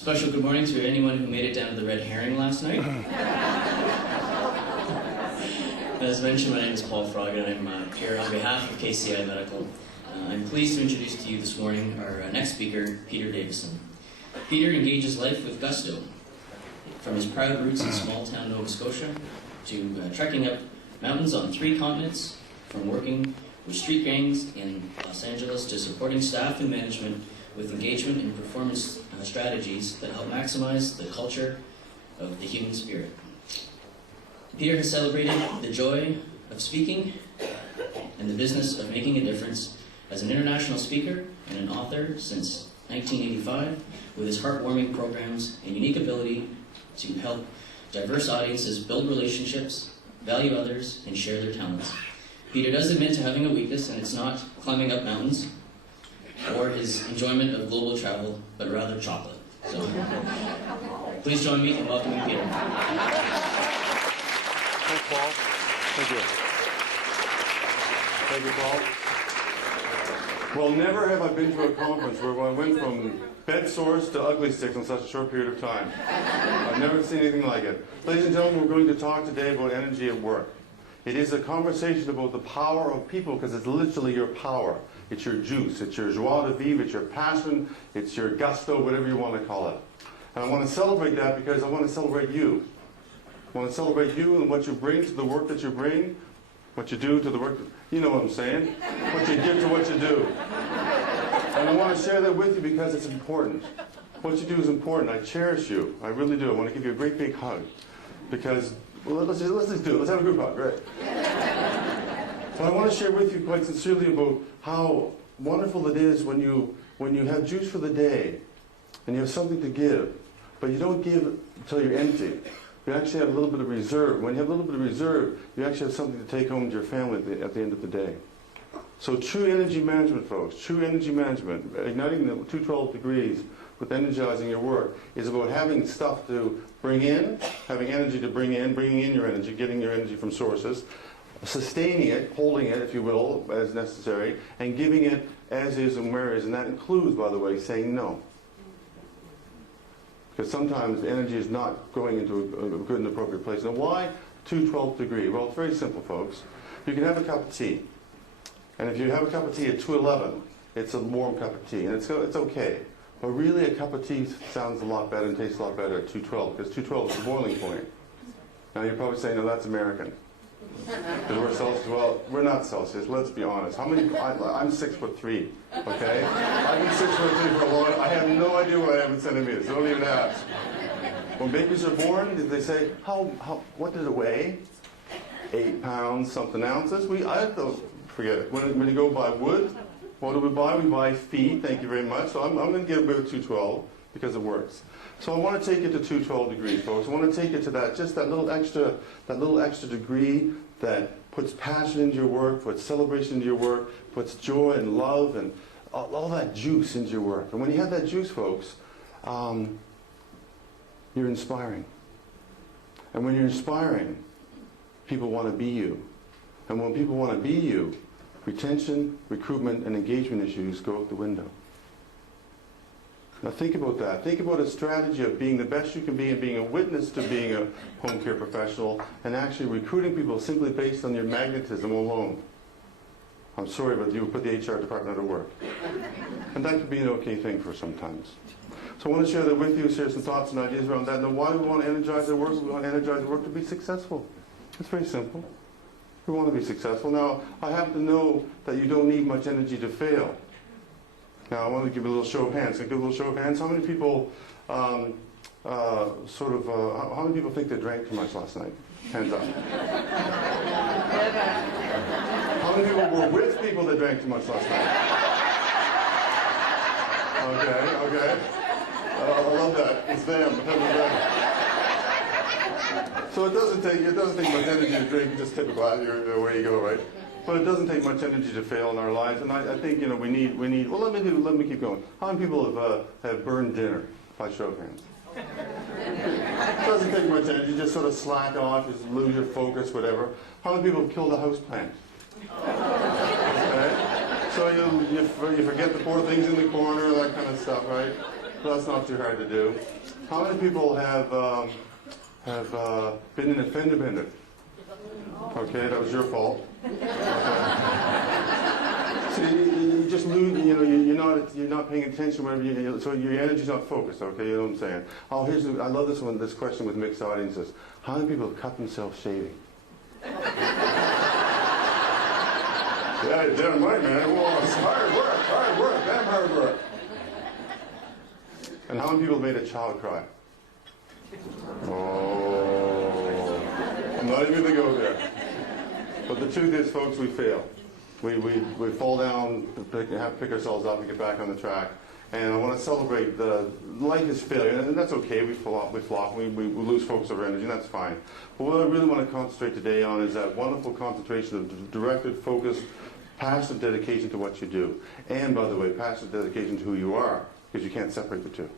Special good morning to anyone who made it down to the Red Herring last night. As mentioned, my name is Paul Frog and I'm here on behalf of KCI Medical. I'm pleased to introduce to you this morning our next speaker, Peter Davison. Peter engages life with gusto, from his proud roots in small town Nova Scotia to trekking up mountains on 3 continents, from working with street gangs in Los Angeles to supporting staff and management with engagement and performance strategies that help maximize the culture of the human spirit. Peter has celebrated the joy of speaking and the business of making a difference as an international speaker and an author since 1985, with his heartwarming programs and unique ability to help diverse audiences build relationships, value others, and share their talents. Peter does admit to having a weakness, and it's not climbing up mountains or his enjoyment of global travel, but rather chocolate. So, please join me in welcoming Peter. Thanks, Paul. Thank you. Thank you, Paul. Well, never have I been to a conference where I went from bed sores to ugly sticks in such a short period of time. I've never seen anything like it. Ladies and gentlemen, we're going to talk today about energy at work. It is a conversation about the power of people, because it's literally your power. It's your juice, it's your joie de vivre, it's your passion, it's your gusto, whatever you want to call it. And I want to celebrate that because I want to celebrate you. I want to celebrate you and what you bring to the work that you bring, what you do to the work, you know what I'm saying, what you give to what you do. And I want to share that with you because it's important. What you do is important. I cherish you. I really do. I want to give you a great big hug because, well, let's just do it. Let's have a group hug, right? But I want to share with you quite sincerely about how wonderful it is when you have juice for the day and you have something to give, but you don't give until you're empty. You actually have a little bit of reserve. When you have a little bit of reserve, you actually have something to take home to your family at the end of the day. So true energy management, folks, true energy management, igniting the 212 degrees with energizing your work, is about having stuff to bring in, having energy to bring in, bringing in your energy, getting your energy from sources, sustaining it, holding it, if you will, as necessary, and giving it as is and where is. And that includes, by the way, saying no. Because sometimes the energy is not going into a good and appropriate place. Now, why 212 degree? Well, it's very simple, folks. You can have a cup of tea. And if you have a cup of tea at 211, it's a warm cup of tea, and it's okay. But really, a cup of tea sounds a lot better and tastes a lot better at 212, because 212 is the boiling point. Now, you're probably saying, no, that's American. Because we're Celsius. Well, we're not Celsius, let's be honest. I'm 6'3", okay? I've been 6'3" for a long time. I have no idea what I am in centimeters. Don't even ask. When babies are born, did they say, what did it weigh? 8 pounds, something ounces? I don't forget it. When you go buy wood, what do we buy? We buy feet, thank you very much. So I'm going to get away with 212 because it works. So I want to take it to 212 degrees, folks. I want to take it to that little extra degree that puts passion into your work, puts celebration into your work, puts joy and love and all that juice into your work. And when you have that juice, folks, you're inspiring. And when you're inspiring, people want to be you. And when people want to be you, retention, recruitment, and engagement issues go out the window. Now think about that. Think about a strategy of being the best you can be and being a witness to being a home care professional and actually recruiting people simply based on your magnetism alone. I'm sorry, but you would put the HR department out of work. And that could be an okay thing for sometimes. So I want to share that with you, share some thoughts and ideas around that. Now, why do we want to energize our work? We want to energize our work to be successful. It's very simple. We want to be successful. Now, I happen to know that you don't need much energy to fail. Now, I want to give a little show of hands. Can I give a little show of hands? How many people, how many people think they drank too much last night? Hands up. How many people were with people that drank too much last night? Okay. I love that. It's them. So it doesn't take much energy to drink. Just tip a glass, away you go, right? But it doesn't take much energy to fail in our lives, and I think we need. Well, let me keep going. How many people have burned dinner? By show of hands. It doesn't take much energy. Just sort of slack off, just lose your focus, whatever. How many people have killed a house plant? Okay. So you forget to pour things in the corner, that kind of stuff, right? That's not too hard to do. How many people have been in a fender bender? Okay, that was your fault. So you just lose. You know, you're not paying attention. Whatever. So your energy's not focused. Okay, you know what I'm saying? Oh, I love this one. This question with mixed audiences. How many people have cut themselves shaving? Yeah, damn right, man. Well, it's hard work, damn hard work. And how many people made a child cry? Oh, I'm not even going to go there. But the truth is, folks, we fail. We fall down, have to pick ourselves up and get back on the track. And I want to celebrate life is failure, and that's okay. We flop, we lose focus of our energy, and that's fine. But what I really want to concentrate today on is that wonderful concentration of directed, focused, passionate dedication to what you do. And, by the way, passionate dedication to who you are, because you can't separate the two.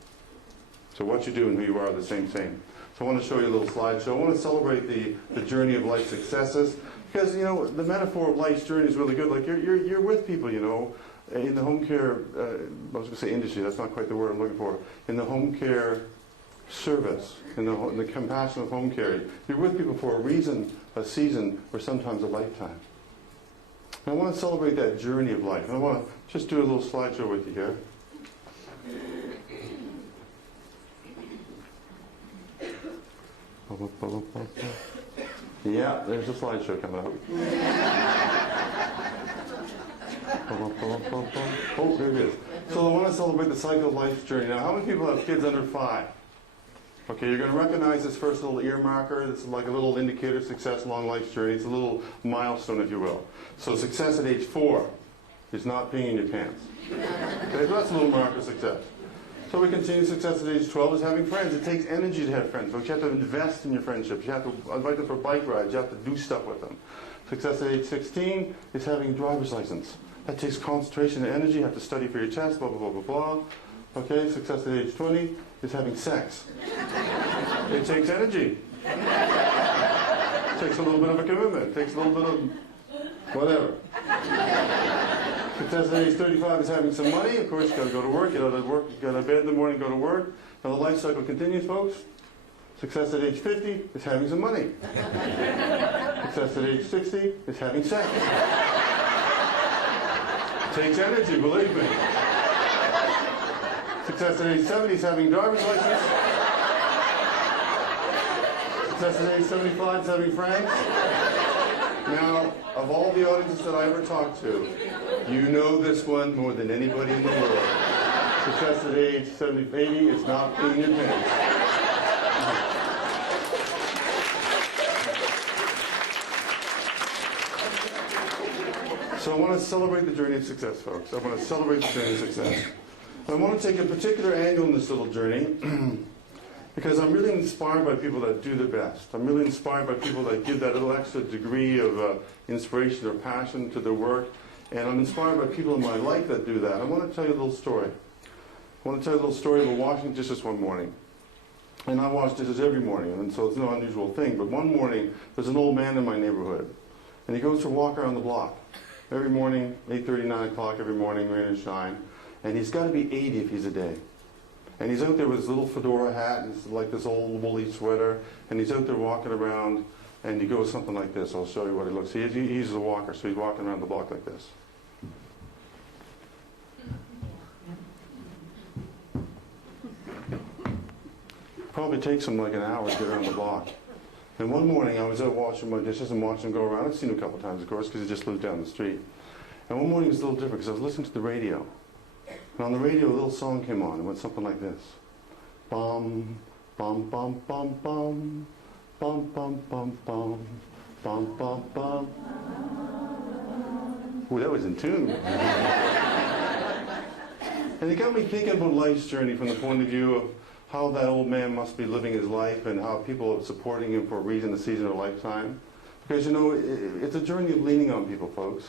So what you do and who you are the same thing. So I want to show you a little slideshow. I want to celebrate the journey of life successes, because, you know, the metaphor of life's journey is really good. Like, you're with people, you know, in the home care, I was going to say industry, that's not quite the word I'm looking for. In the home care service, in the compassion of home care, you're with people for a reason, a season, or sometimes a lifetime. And I want to celebrate that journey of life. And I want to just do a little slideshow with you here. Yeah, there's a slideshow coming up. Oh, there it is. So I want to celebrate the cycle of life's journey. Now, how many people have kids under 5? Okay, you're going to recognize this first little ear marker. This is like a little indicator of success along life's journey. It's a little milestone, if you will. So success at age 4 is not peeing in your pants. Okay, so that's a little marker of success. So we continue. Success at age 12 is having friends. It takes energy to have friends, folks. You have to invest in your friendships. You have to invite them for bike rides. You have to do stuff with them. Success at age 16 is having a driver's license. That takes concentration and energy. You have to study for your test, blah, blah, blah, blah, blah. Okay, success at age 20 is having sex. It takes energy. It takes a little bit of a commitment. It takes a little bit of whatever. Success at age 35 is having some money. Of course, you've got to go to work, get out of work, get out of bed in the morning, go to work. Now the life cycle continues, folks. Success at age 50 is having some money. Success at age 60 is having sex. It takes energy, believe me. Success at age 70 is having a driver's license. Success at age 75 is having friends. Now, of all the audiences that I ever talked to, you know this one more than anybody in the world. Success at age 70, 80 is not being your pants. So I want to celebrate the journey of success, folks. I want to celebrate the journey of success. And I want to take a particular angle in this little journey because I'm really inspired by people that do their best. I'm really inspired by people that give that little extra degree of inspiration or passion to their work. And I'm inspired by people in my life that do that. I want to tell you a little story. I want to tell you a little story about washing dishes one morning. And I wash dishes every morning, and so it's no unusual thing. But one morning, there's an old man in my neighborhood. And he goes for a walk around the block. Every morning, 8:30, 9 o'clock every morning, rain and shine. And he's got to be 80 if he's a day. And he's out there with his little fedora hat and like this old woolly sweater. And he's out there walking around, and he goes something like this. I'll show you what he looks. He's a walker, so he's walking around the block like this. Probably takes him like an hour to get around the block. And one morning I was out washing my dishes and watching him go around. I've seen him a couple times, of course, because he just lives down the street. And one morning it was a little different because I was listening to the radio. And on the radio a little song came on. It went something like this. Bum, bum, bum, bum, bum, bum, bum, bum, bum, bum, bum, bum. Ooh, that was in tune. And it got me thinking about life's journey from the point of view of how that old man must be living his life and how people are supporting him for a reason, a season, or a lifetime. Because, you know, it's a journey of leaning on people, folks.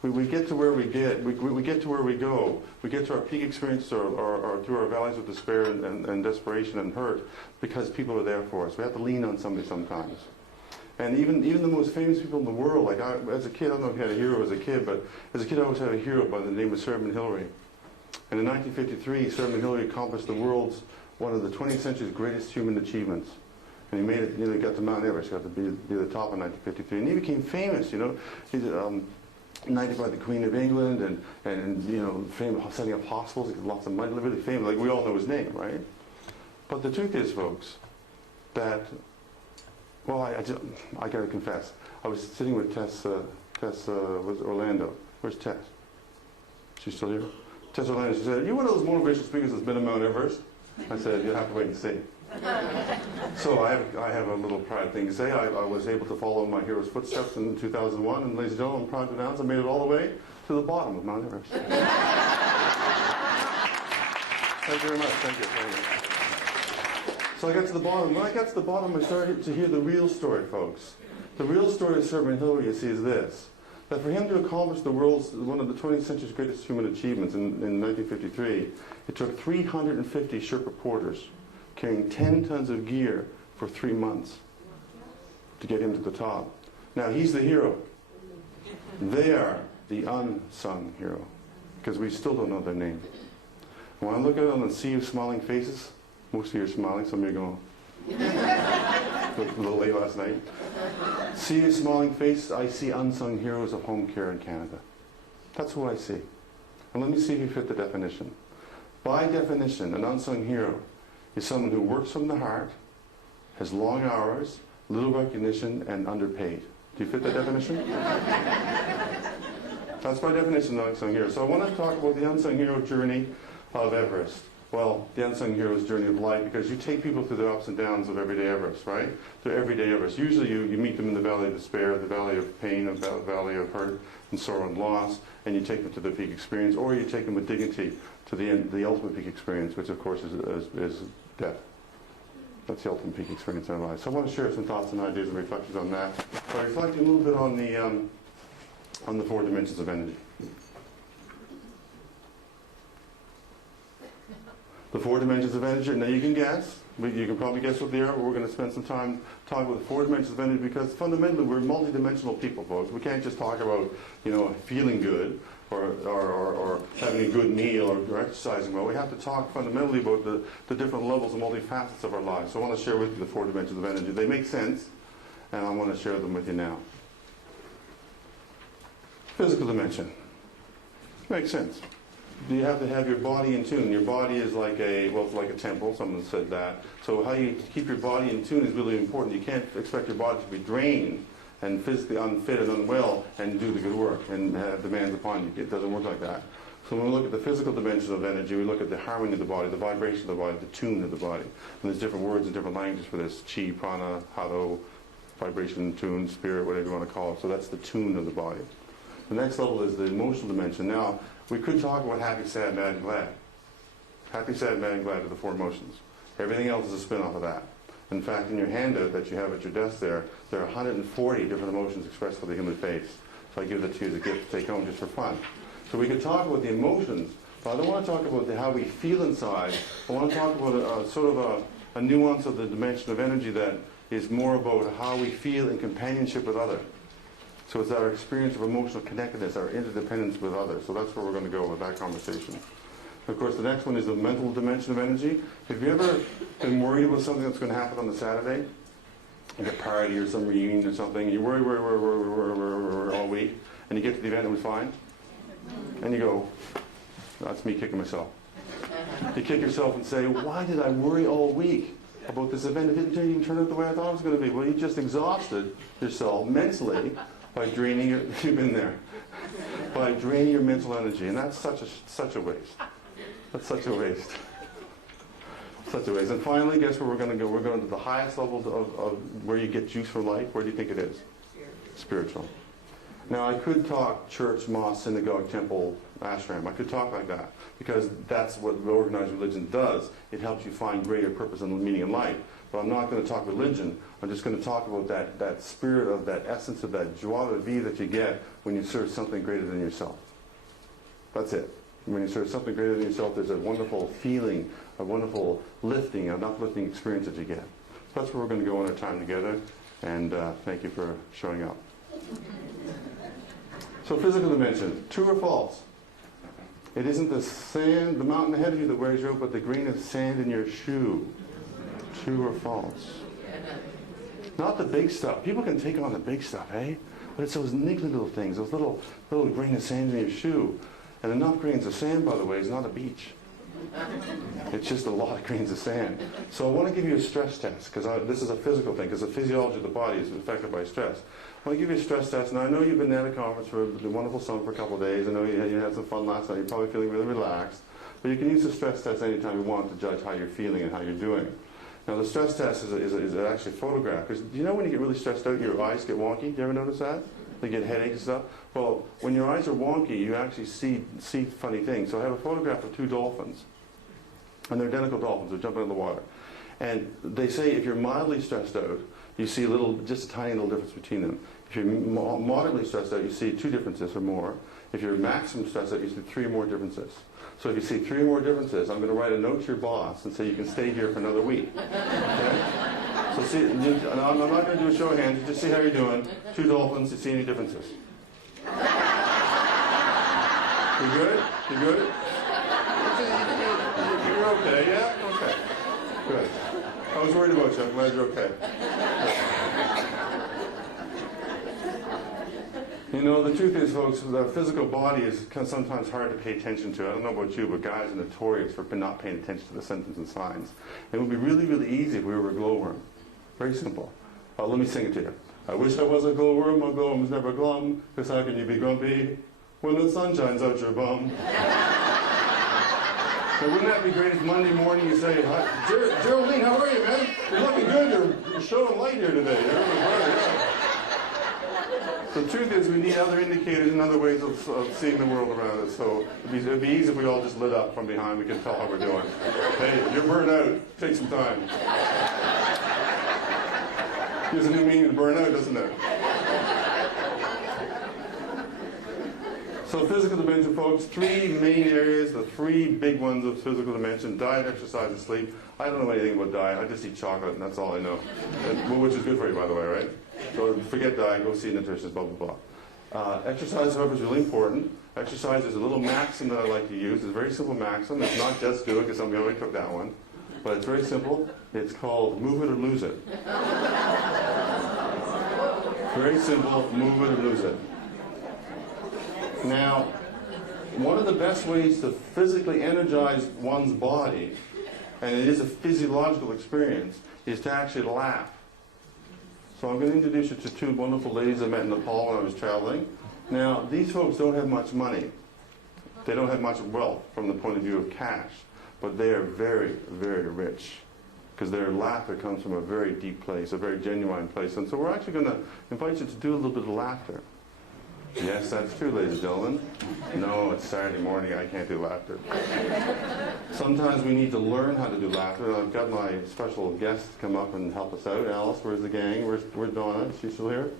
We get to where we get. We get to where we go. We get to our peak experience or through our valleys of despair and desperation and hurt because people are there for us. We have to lean on somebody sometimes. And even the most famous people in the world, like as a kid, I don't know if you had a hero as a kid, but as a kid I always had a hero by the name of Sir Edmund Hillary. And in 1953, Sir Edmund Hillary accomplished one of the 20th century's greatest human achievements. And he made it, he got to Mount Everest, got to be the top in 1953. And he became famous, He's knighted by the Queen of England and famous setting up hospitals. He got lots of money, really famous. Like, we all know his name, right? But the truth is, folks, that, well, I got to confess, I was sitting with Tess was Orlando. Where's Tess? She's still here? Tess Orlando, she said, "You're one of those motivational speakers that's been on Mount Everest?" I said, "You'll have to wait and see." So I have a little proud thing to say. I was able to follow my hero's footsteps in 2001, and ladies and gentlemen, I'm proud to announce I made it all the way to the bottom of Mount Everest. Thank you very much. Thank you. So I got to the bottom. When I got to the bottom, I started to hear the real story, folks. The real story of Sir Edmund Hillary, you see, is this: that for him to accomplish one of the 20th century's greatest human achievements in 1953, it took 350 Sherpa porters carrying 10 tons of gear for 3 months to get him to the top. Now, he's the hero. They are the unsung hero, because we still don't know their name. When I look at it on the sea of smiling faces, most of you are smiling, some of you are going, a little late last night. Sea of smiling faces, I see unsung heroes of home care in Canada. That's who I see. And let me see if you fit the definition. By definition, an unsung hero is someone who works from the heart, has long hours, little recognition, and underpaid. Do you fit that definition? That's by definition an unsung hero. So I want to talk about the unsung hero journey of Everest. Well, the unsung hero's journey of life, because you take people through the ups and downs of everyday Everest, right? They're everyday Everest. Usually you meet them in the valley of despair, the valley of pain, the valley of hurt and sorrow and loss, and you take them to the peak experience, or you take them with dignity to the ultimate peak experience, which of course is death. That's the ultimate peak experience in our lives. So I want to share some thoughts and ideas and reflections on that. By reflecting a little bit on the 4 dimensions of energy. The 4 dimensions of energy. Now you can guess. You can probably guess what they are, but we're going to spend some time talking about the 4 dimensions of energy, because fundamentally we're multidimensional people, folks. We can't just talk about, feeling good or having a good meal or exercising well. We have to talk fundamentally about the different levels and multifacets of our lives. So I want to share with you the 4 dimensions of energy. They make sense, and I want to share them with you now. Physical dimension. Makes sense. You have to have your body in tune. Your body is like it's like a temple. Someone said that. So how you keep your body in tune is really important. You can't expect your body to be drained and physically unfit and unwell and do the good work and have demands upon you. It doesn't work like that. So when we look at the physical dimensions of energy, we look at the harmony of the body, the vibration of the body, the tune of the body. And there's different words and different languages for this: chi, prana, hado, vibration, tune, spirit, whatever you want to call it. So that's the tune of the body. The next level is the emotional dimension. Now, we could talk about happy, sad, mad, and glad. Happy, sad, mad, and glad are the 4 emotions. Everything else is a spin-off of that. In fact, in your handout that you have at your desk there are 140 different emotions expressed by the human face. So I give that to you as a gift to take home just for fun. So we could talk about the emotions, but I don't want to talk about how we feel inside. I want to talk about a nuance of the dimension of energy that is more about how we feel in companionship with others. So it's our experience of emotional connectedness, our interdependence with others. So that's where we're going to go with that conversation. Of course, the next one is the mental dimension of energy. Have you ever been worried about something that's going to happen on the Saturday? Like a party or some reunion or something, and you worry all week, and you get to the event and it's fine? And you go, that's me kicking myself. You kick yourself and say, why did I worry all week about this event? It didn't even turn out the way I thought it was going to be. Well, you just exhausted yourself mentally by draining you've been there, by draining your mental energy, and that's such a waste. That's such a waste. Such a waste. And finally, guess where we're going to go? We're going to the highest levels of where you get juice for life. Where do you think it is? Spiritual. Now, I could talk church, mosque, synagogue, temple, ashram. I could talk like that, because that's what organized religion does. It helps you find greater purpose and meaning in life. But I'm not going to talk religion. I'm just going to talk about that spirit of that essence of that joie de vivre that you get when you serve something greater than yourself. That's it. When you serve something greater than yourself, there's a wonderful feeling, a wonderful lifting, an uplifting experience that you get. So that's where we're going to go on our time together. And thank you for showing up. So physical dimension, true or false? It isn't the sand, the mountain ahead of you that wears you out, but the grain of sand in your shoe. True or false? Not the big stuff. People can take on the big stuff, eh? But it's those niggly little things, those little grain of sand in your shoe. And enough grains of sand, by the way, is not a beach. It's just a lot of grains of sand. So I want to give you a stress test, because this is a physical thing, because the physiology of the body is affected by stress. I want to give you a stress test. Now, I know you've been at a conference for the wonderful summer for a couple of days. I know you had some fun last night. You're probably feeling really relaxed. But you can use the stress test anytime you want to judge how you're feeling and how you're doing. Now, the stress test is actually a photograph. Because do you know when you get really stressed out, your eyes get wonky? Do you ever notice that? They get headaches and stuff. Well, when your eyes are wonky, you actually see funny things. So I have a photograph of two dolphins. And they're identical dolphins. They're jumping in the water. And they say if you're mildly stressed out, you see just a tiny little difference between them. If you're moderately stressed out, you see 2 differences or more. If you're maximum stressed out, you see 3 more differences. So if you see 3 more differences, I'm going to write a note to your boss and say you can stay here for another week. Okay? So see, I'm not going to do a show of hands. You just see how you're doing. 2 dolphins. You see any differences? You good? You good? You're okay, yeah? Okay. Good. I was worried about you. I'm glad you're okay. You know, the truth is, folks, the physical body is sometimes hard to pay attention to. I don't know about you, but guys are notorious for not paying attention to the symptoms and signs. It would be really, really easy if we were a glowworm. Very simple. Let me sing it to you. I wish I was a glowworm. A glowworm's never glum, because how can you be grumpy when the sun shines out your bum? Now, wouldn't that be great if Monday morning you say, "Hi, Geraldine, how are you, man? You're looking good. You're showing light here today." Yeah. The truth is we need other indicators and other ways of seeing the world around us. So it'd be easy if we all just lit up from behind. We can tell how we're doing. Hey, you're burned out. Take some time. There's a new meaning to burn out, doesn't there? So physical dimension, folks, 3 main areas, the 3 big ones of physical dimension: diet, exercise, and sleep. I don't know anything about diet. I just eat chocolate, and that's all I know. Which is good for you, by the way, right? So forget diet, go see a nutritionist, blah, blah, blah. Exercise, however, is really important. Exercise is a little maxim that I like to use. It's a very simple maxim. It's not just do it, because somebody already took that one. But it's very simple. It's called move it or lose it. Very simple, move it or lose it. Now, one of the best ways to physically energize one's body, and it is a physiological experience, is to actually laugh. So I'm going to introduce you to 2 wonderful ladies I met in Nepal when I was traveling. Now, these folks don't have much money. They don't have much wealth from the point of view of cash, but they are very, very rich, because their laughter comes from a very deep place, a very genuine place. And so we're actually going to invite you to do a little bit of laughter. Yes, that's true, ladies and gentlemen. No, it's Saturday morning. I can't do laughter. Sometimes we need to learn how to do laughter. And I've got my special guest come up and help us out. Alice, where's the gang? Where's Donna? Is she still here?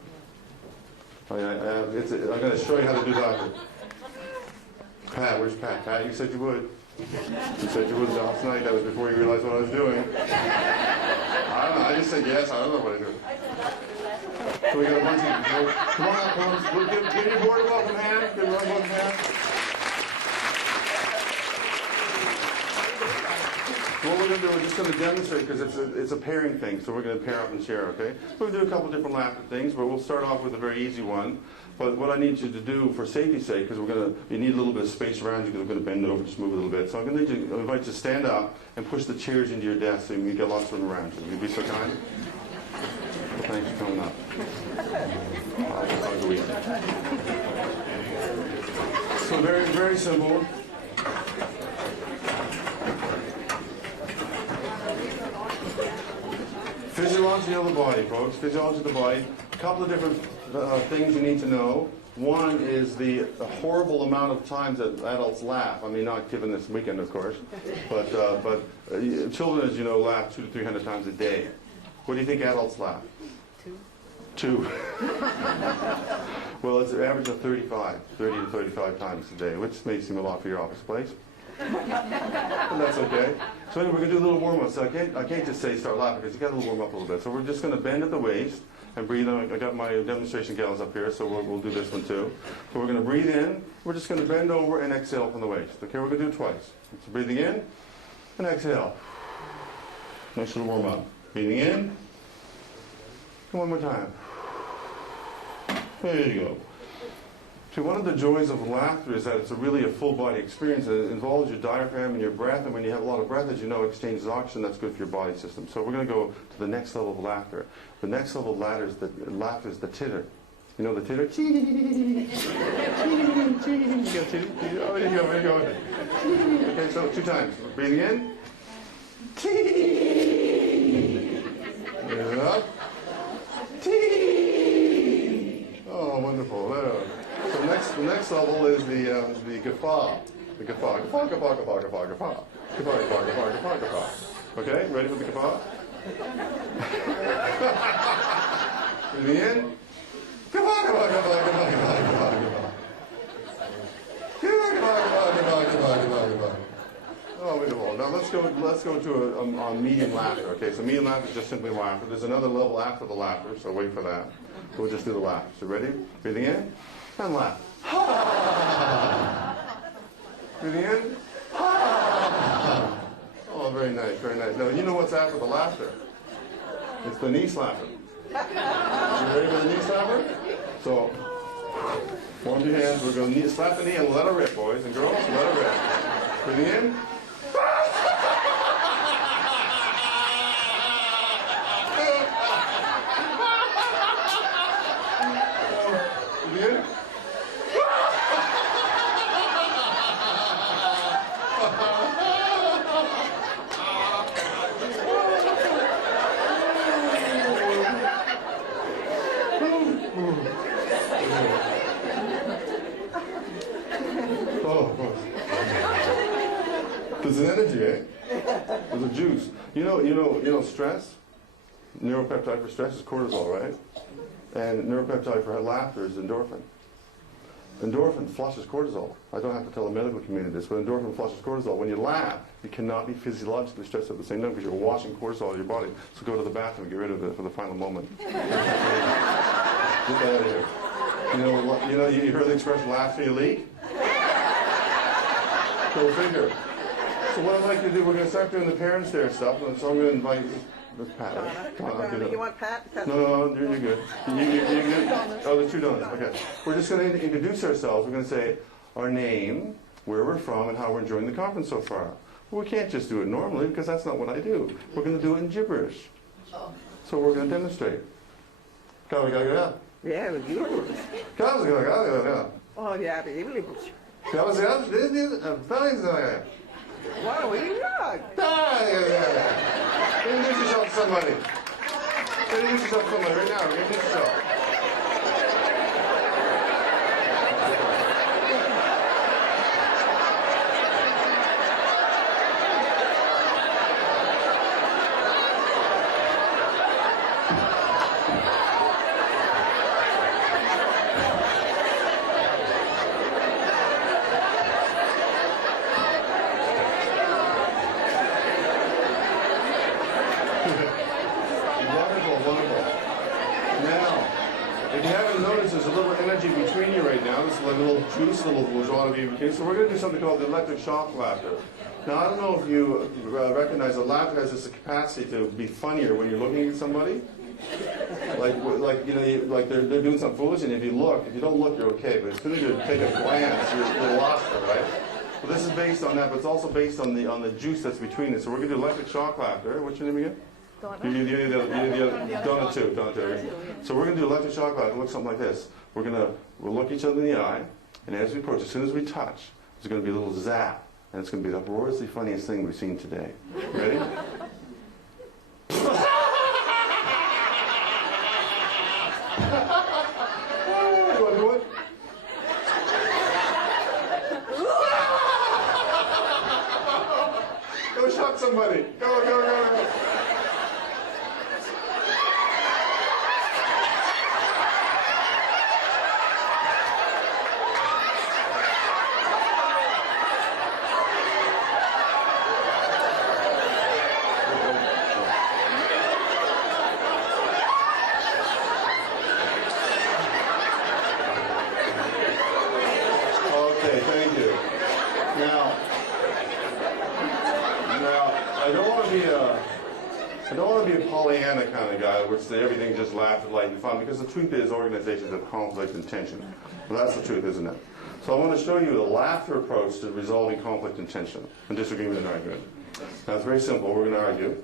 Oh, yeah, I'm going to show you how to do laughter. Pat, where's Pat? Pat, you said you would. You said you would last night. That was before you realized what I was doing. I don't know. I just said yes. I don't know what I do. So we got a bunch of people. Come on up, come on. Give your board a welcome hand. Give your welcome hand. What we're going to do, we're just going to demonstrate, because it's a pairing thing, so we're going to pair up and share, okay? We'll do a couple different laughter things, but we'll start off with a very easy one. But what I need you to do, for safety's sake, because you need a little bit of space around you, because we're going to bend over, just move a little bit. So I'm going to invite you to stand up and push the chairs into your desk so you can get lots of room around you. Will you be so kind? Thanks for coming up. How's the week? So very, very simple. Physiology of the body, folks. Physiology of the body. A couple of different things you need to know. One is the horrible amount of times that adults laugh. I mean, not given this weekend, of course, but children, as you know, laugh 200 to 300 times a day. What do you think adults laugh? 2. Well, it's an average of 30 to 35 times a day, which may seem a lot for your office place. And that's okay. So anyway, we're going to do a little warm-up. So I can't just say start laughing because you got to warm up a little bit. So we're just going to bend at the waist and breathe in. I got my demonstration gals up here, so we'll do this one too. So we're going to breathe in. We're just going to bend over and exhale from the waist. Okay, we're going to do it twice. So breathing in and exhale. Nice little warm-up. Breathing in. And one more time. There you go. See, one of the joys of laughter is that it's really a full body experience. It involves your diaphragm and your breath, and when you have a lot of breath, as you know, it exchanges oxygen. That's good for your body system. So we're going to go to the next level of laughter. The next level of laughter is the titter. You know the titter? Oh, there you go, there you go. Okay, so 2 times. Breathing in. Breathing up. Oh, wonderful. There. So the next level is the guffaw. The guffaw. Guffaw, guffaw, guffaw, guffaw, guffaw. Guffaw, guffaw, guffaw, guffaw, guffaw. Okay, ready for the guffaw? Breathing in. Guffaw, guffaw, guffaw, guffaw, guffaw, guffaw, guffaw. Guffaw, guffaw, guffaw, guffaw, guffaw, guffaw. Oh, wonderful. Now let's go to a medium laughter. Okay, so medium laughter is just simply laughter. There's another level after the laughter, so wait for that. We'll just do the laughter. So ready? Breathing in and laugh. Breathing in. Oh, very nice, very nice. Now you know what's after the laughter? It's the knee slapper. You ready for the knee slapper? So warm your hands. We're going to slap the knee and let it rip, boys and girls. Let it rip. Breathing in. Breathing in. There's an energy, eh? There's a juice. You know, stress. Neuropeptide for stress is cortisol, right? And neuropeptide for laughter is endorphin. Endorphin flushes cortisol. I don't have to tell the medical community this, but endorphin flushes cortisol. When you laugh, you cannot be physiologically stressed at the same time because you're washing cortisol out of your body. So go to the bathroom and get rid of it for the final moment. Get that out of here. You heard the expression, laugh till you leak? Go figure. So what I'd like to do, we're going to start doing the parents there stuff, and so I'm going to invite Pat. Donna. You want Pat? No, you're good. You're good? Oh, the 2 donuts. Okay. We're just going to introduce ourselves. We're going to say our name, where we're from, and how we're enjoying the conference so far. Well, we can't just do it normally, because that's not what I do. We're going to do it in gibberish. So we're going to demonstrate. Yeah, you. Oh, yeah, really. Wow, you got. Introduce yourself to somebody. Introduce yourself to somebody right now. Introduce yourself. Wonderful. Now, if you haven't noticed, there's a little energy between you right now. There's like a little juice, a little bourgeois between. So we're going to do something called the electric shock laughter. Now, I don't know if you recognize that laughter has this capacity to be funnier when you're looking at somebody. Like they're doing something foolish, and if you don't look, you're okay. But as soon as you take a glance, you're lost, right? Well, this is based on that, but it's also based on the juice that's between it. So we're going to do electric shock laughter. What's your name again? Donna too. Okay. So we're going to do electric shock laughter. It looks something like this. We'll look each other in the eye, and as we approach, as soon as we touch, there's going to be a little zap, and it's going to be the uproariously funniest thing we've seen today. Ready? You want to do it? Go shock somebody. Go. Pollyanna kind of guy, which everything just laughed and light and fun, because the truth is organizations have conflict and tension. Well, that's the truth, isn't it? So I want to show you the laughter approach to resolving conflict and tension, and disagreement and argument. Now it's very simple. We're going to argue.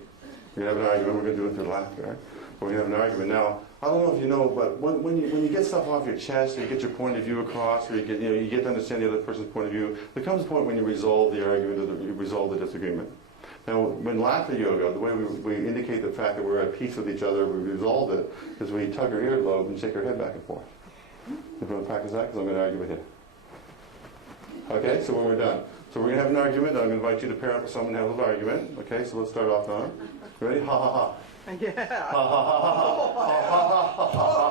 We're going to have an argument. We're going to do it through laughter. Right? We're going to have an argument. Now, I don't know if you know, but when you get stuff off your chest, or you get your point of view across, or you get to understand the other person's point of view, there comes a point when you resolve the argument or you resolve the disagreement. Now, when laughter yoga, the way we indicate the fact that we're at peace with each other, we resolve it, is we tug our earlobe and shake our head back and forth. You want to practice that? Because I'm going to argue with you. Okay, so when we're done. So we're going to have an argument. I'm going to invite you to pair up with someone and have a little argument. Okay, so let's start off now. Ready? Ha ha ha. Yeah. Ha ha ha ha ha ha ha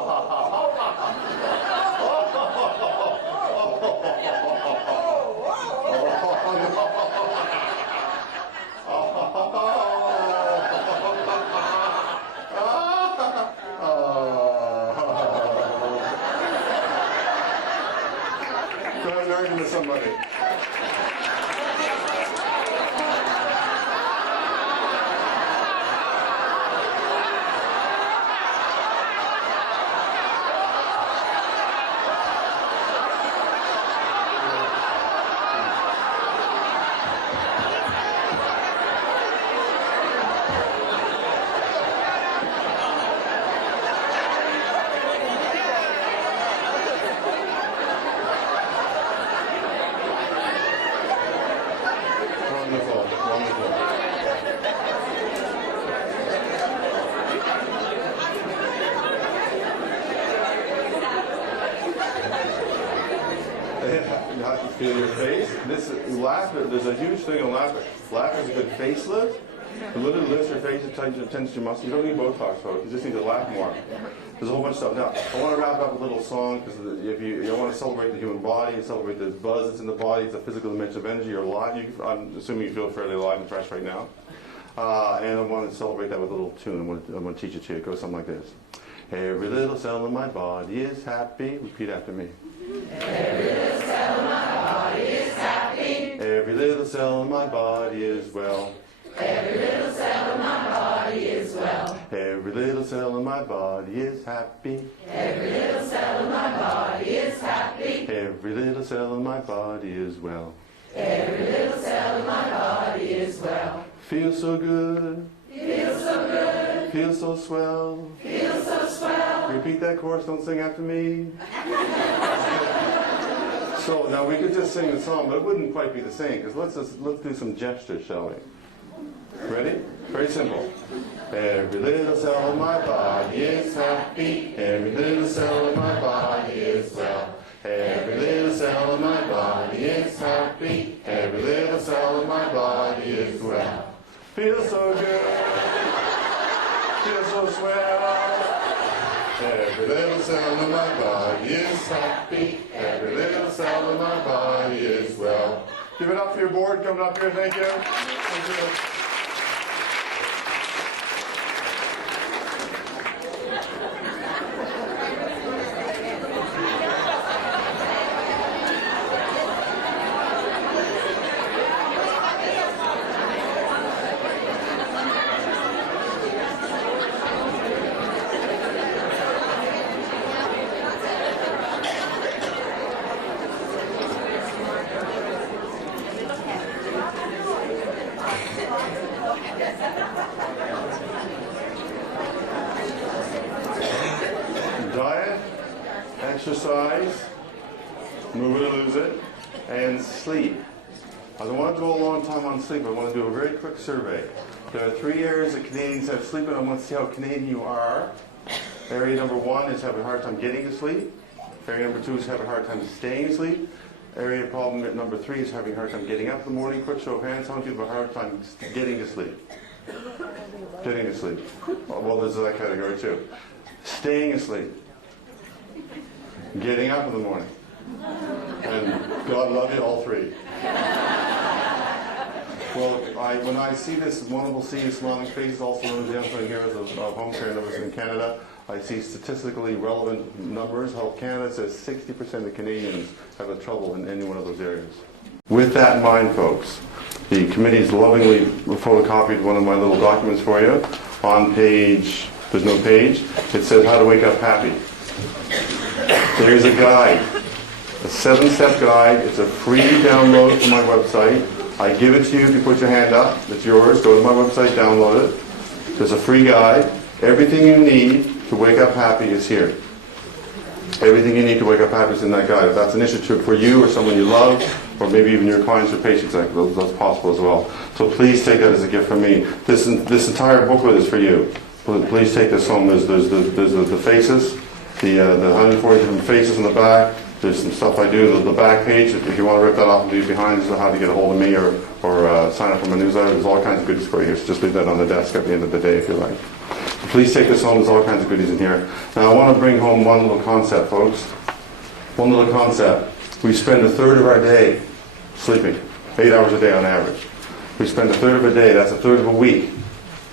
Go have an argument with somebody. Wonderful, wonderful. You have to feel your face. Laughter, there's a huge thing in laughter. Laughter is a good face lift. The literally lifts your face, it tends your muscles. You don't need Botox, folks. You just need to laugh more. There's a whole bunch of stuff. Now, I want to wrap up a little song, because if you want to celebrate the human body and celebrate the buzz that's in the body, it's a physical dimension of energy. You're alive. I'm assuming you feel fairly alive and fresh right now. And I want to celebrate that with a little tune. I'm going to teach it to you. It goes something like this. Every little cell in my body is happy. Repeat after me. Every little cell in my body is happy. Every little cell in my body is well. Every little cell in my body is well. Every little cell in my body is happy. Every little cell in my body is happy. Every little cell in my body is well. Every little cell in my body is well. Feels so good. Feels so good. Feels so swell. Feels so swell. Repeat that chorus, don't sing after me. So now we could just sing the song, but it wouldn't quite be the same, because let's do some gestures, shall we? Ready? Very simple. Every little cell in my body is happy. Every little cell in my body is well. Every little cell in my body is happy. Every little cell in my body is well. Feels so good. Feels so swell. Every little cell in my body is happy. Every little cell in my body is well. Give it up for your board coming up here. Thank you. Thank you. Diet, exercise, move it or lose it, and sleep. I don't want to go a long time on sleep. I want to do a very quick survey. There are 3 areas that Canadians have sleep in. I want to see how Canadian you are. Area number 1 is having a hard time getting to sleep. Area number 2 is having a hard time staying asleep. Area problem number 3 is having a hard time getting up in the morning. Quick show of hands. How many people have a hard time getting to sleep? Getting to sleep. Well, there's that category too. Staying asleep. Getting up in the morning. And God love you, all 3. Well, when I see this wonderful sea of smiling faces, also known as the unsung heroes of home care numbers in Canada, I see statistically relevant numbers. Health Canada says 60% of Canadians have a trouble in any one of those areas. With that in mind, folks, the committee's lovingly photocopied one of my little documents for you on page, there's no page, it says how to wake up happy. There's a guide, a 7-step guide. It's a free download from my website. I give it to you if you put your hand up. It's yours. Go to my website, download it. There's a free guide. Everything you need to wake up happy is here. Everything you need to wake up happy is in that guide. If that's an issue for you or someone you love, or maybe even your clients or patients, that's possible as well. So please take that as a gift from me. This entire booklet is for you. Please take this home. There's the faces, the 140 different faces in the back. There's some stuff I do. The back page, if you want to rip that off and leave behind, is how to get a hold of me or sign up for my newsletter. There's all kinds of goodies for you. So just leave that on the desk at the end of the day if you like. So please take this home. There's all kinds of goodies in here. Now I want to bring home one little concept, folks. One little concept. We spend a third of our day sleeping, 8 hours a day on average. We spend a third of a day. That's a third of a week.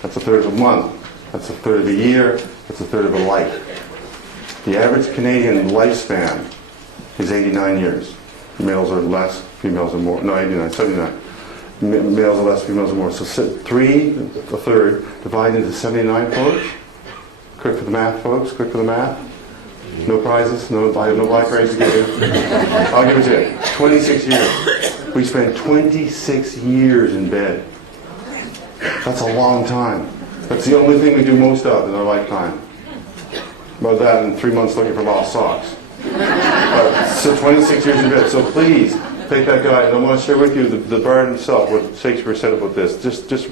That's a third of a month. That's a third of a year. That's a third of a life. The average Canadian lifespan is 89 years. Males are less, females are more. No, 89, 79. Males are less, females are more. So a third, divided into 79, folks. Quick for the math, folks. Quick for the math. No prizes. I have no black praise to give you. I'll give it to you. 26 years. We spend 26 years in bed. That's a long time. That's the only thing we do most of in our lifetime. About that and 3 months looking for lost socks. So 26 years in bed. So please take that guide, and I want to share with you the Bard himself, what Shakespeare said about this. Just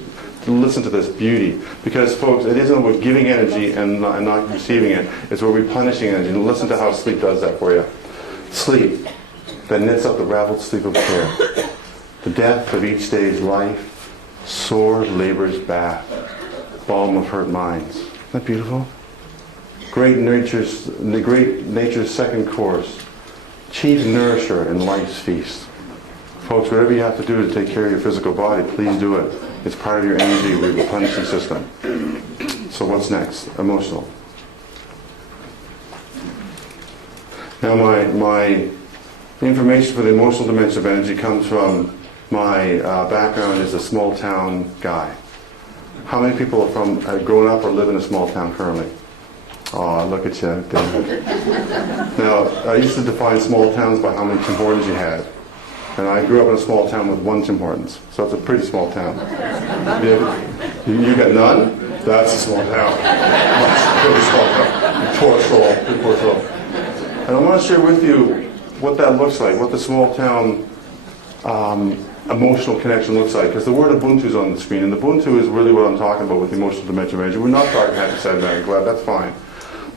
listen to this beauty, because folks, it isn't about giving energy and not receiving it. It's about replenishing energy. And listen to how sleep does that for you. Sleep that knits up the raveled sleep of care. The death of each day's life, sore labor's bath, balm of hurt minds. Isn't that beautiful? Great nature's second course, chief nourisher in life's feast. Folks, whatever you have to do to take care of your physical body, please do it. It's part of your energy replenishing system. So what's next? Emotional. Now my information for the emotional dimension of energy comes from my background as a small town guy. How many people have grown up or live in a small town currently? Oh, look at you. Now, I used to define small towns by how many Tim Hortons you had. And I grew up in a small town with 1 Tim Hortons. So it's a pretty small town. You got none? That's a small town. That's a really small town. Poor soul. And I want to share with you what that looks like, what the small town emotional connection looks like. Because the word Ubuntu is on the screen. And Ubuntu is really what I'm talking about with the emotional dimension of energy. We're not talking happy, sad, mad, glad. That's fine.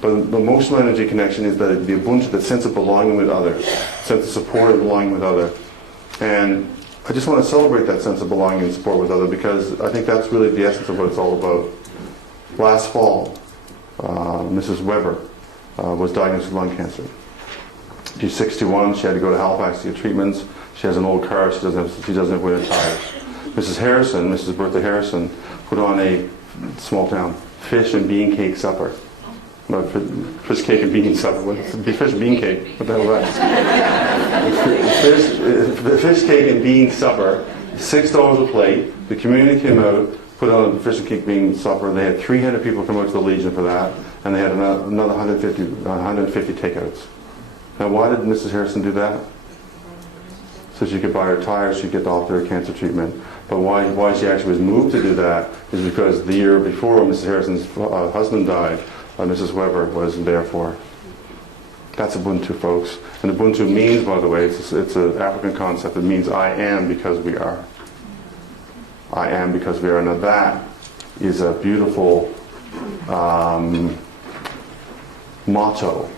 But the emotional energy connection is that the Ubuntu, that sense of belonging with others, sense of support and belonging with others. And I just want to celebrate that sense of belonging and support with others, because I think that's really the essence of what it's all about. Last fall, Mrs. Weber was diagnosed with lung cancer. She's 61. She had to go to Halifax to get treatments. She has an old car. She doesn't have winter tires. Mrs. Bertha Harrison, put on a small town fish and bean cake supper. No, fish cake and bean supper. Fish and bean cake. What the hell is that? The fish cake and bean supper, $6 a plate. The community came out, put on a fish and cake bean supper. They had 300 people come out to the Legion for that, and they had another 150 takeouts. Now, why did Mrs. Harrison do that? So she could buy her tires, she could get off her cancer treatment. But why she actually was moved to do that is because the year before Mrs. Harrison's husband died, Mrs. Weber was there for her. That's Ubuntu, folks. And Ubuntu means, by the way, it's an African concept. It means I am because we are. I am because we are. Now that is a beautiful motto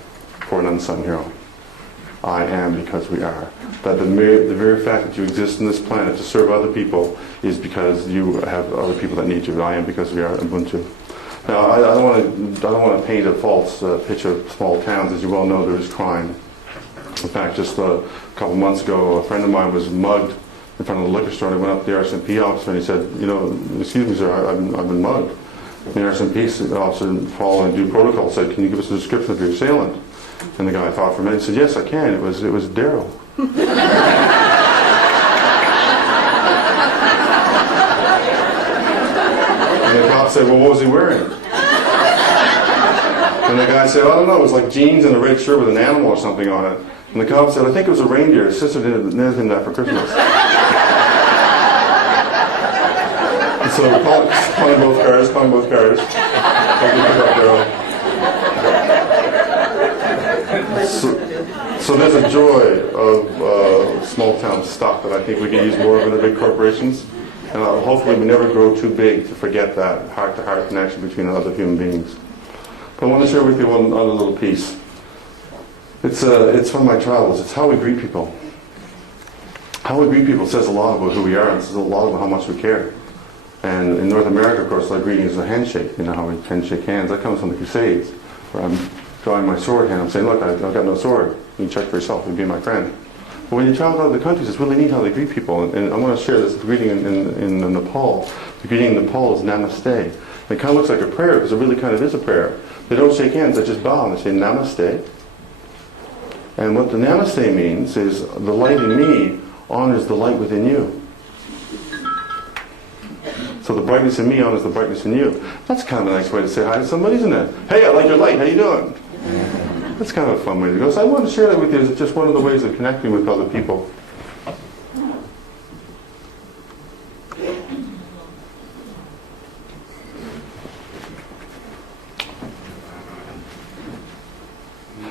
for an unsung hero. I am because we are. That the very fact that you exist on this planet to serve other people is because you have other people that need you. I am because we are Ubuntu. Now, I don't want to paint a false picture of small towns. As you well know, there is crime. In fact, just a couple months ago, a friend of mine was mugged in front of the liquor store. And I went up to the RCMP officer and he said, excuse me, sir, I've been mugged. And the RCMP officer, following due protocol, said, can you give us a description of your assailant? And the guy thought for a minute and said, yes, I can. It was Daryl. said, well, what was he wearing? And the guy said, I don't know, it was like jeans and a red shirt with an animal or something on it. And the cop said, I think it was a reindeer. His sister didn't him that for Christmas. And so calling both cars. So there's a joy of small town stuff that I think we can use more of in the big corporations. And hopefully we never grow too big to forget that heart-to-heart connection between other human beings. But I want to share with you one other little piece. It's from my travels. It's how we greet people. How we greet people says a lot about who we are, and says a lot about how much we care. And in North America, of course, our greeting is a handshake. You know how we handshake hands. That comes from the Crusades, where I'm drawing my sword hand. I'm saying, look, I've got no sword. You can check for yourself. You can be my friend. But when you travel to other countries, it's really neat how they greet people. And I want to share this greeting in Nepal. The greeting in Nepal is namaste. And it kind of looks like a prayer, because it really kind of is a prayer. They don't shake hands, they just bow and they say namaste. And what the namaste means is the light in me honors the light within you. So the brightness in me honors the brightness in you. That's kind of a nice way to say hi to somebody, isn't it? Hey, I like your light, how you doing? That's kind of a fun way to go. So I want to share that with you. It's just one of the ways of connecting with other people.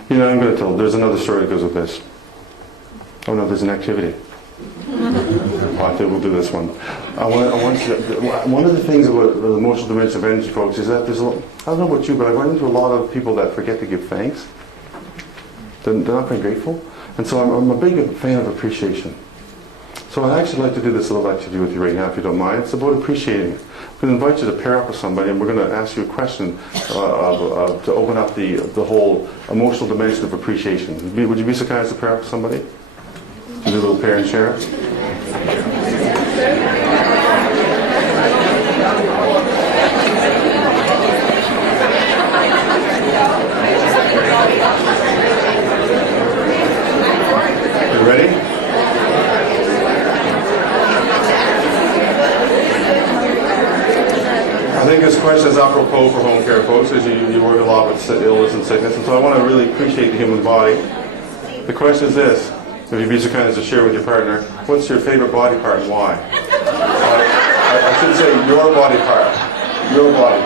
You know, I'm going to tell, there's another story that goes with this. Oh no, there's an activity. I think we'll do this one. I want you to, one of the things about the emotional dimension of energy, folks, is that there's I don't know about you, but I run into a lot of people that forget to give thanks. They're not very grateful. And so I'm a big fan of appreciation. So I'd actually like to do this little activity with you right now, if you don't mind. It's about appreciating it. I'm going to invite you to pair up with somebody, and we're going to ask you a question to open up the whole emotional dimension of appreciation. Would you be so kind as to pair up with somebody? Do a little pair and share? You ready? I think this question is apropos for home care folks, as you work a lot with illness and sickness, and so I want to really appreciate the human body. The question is this, if you'd be so kind as to share with your partner, what's your favorite body part and why? I should say your body part. Your body.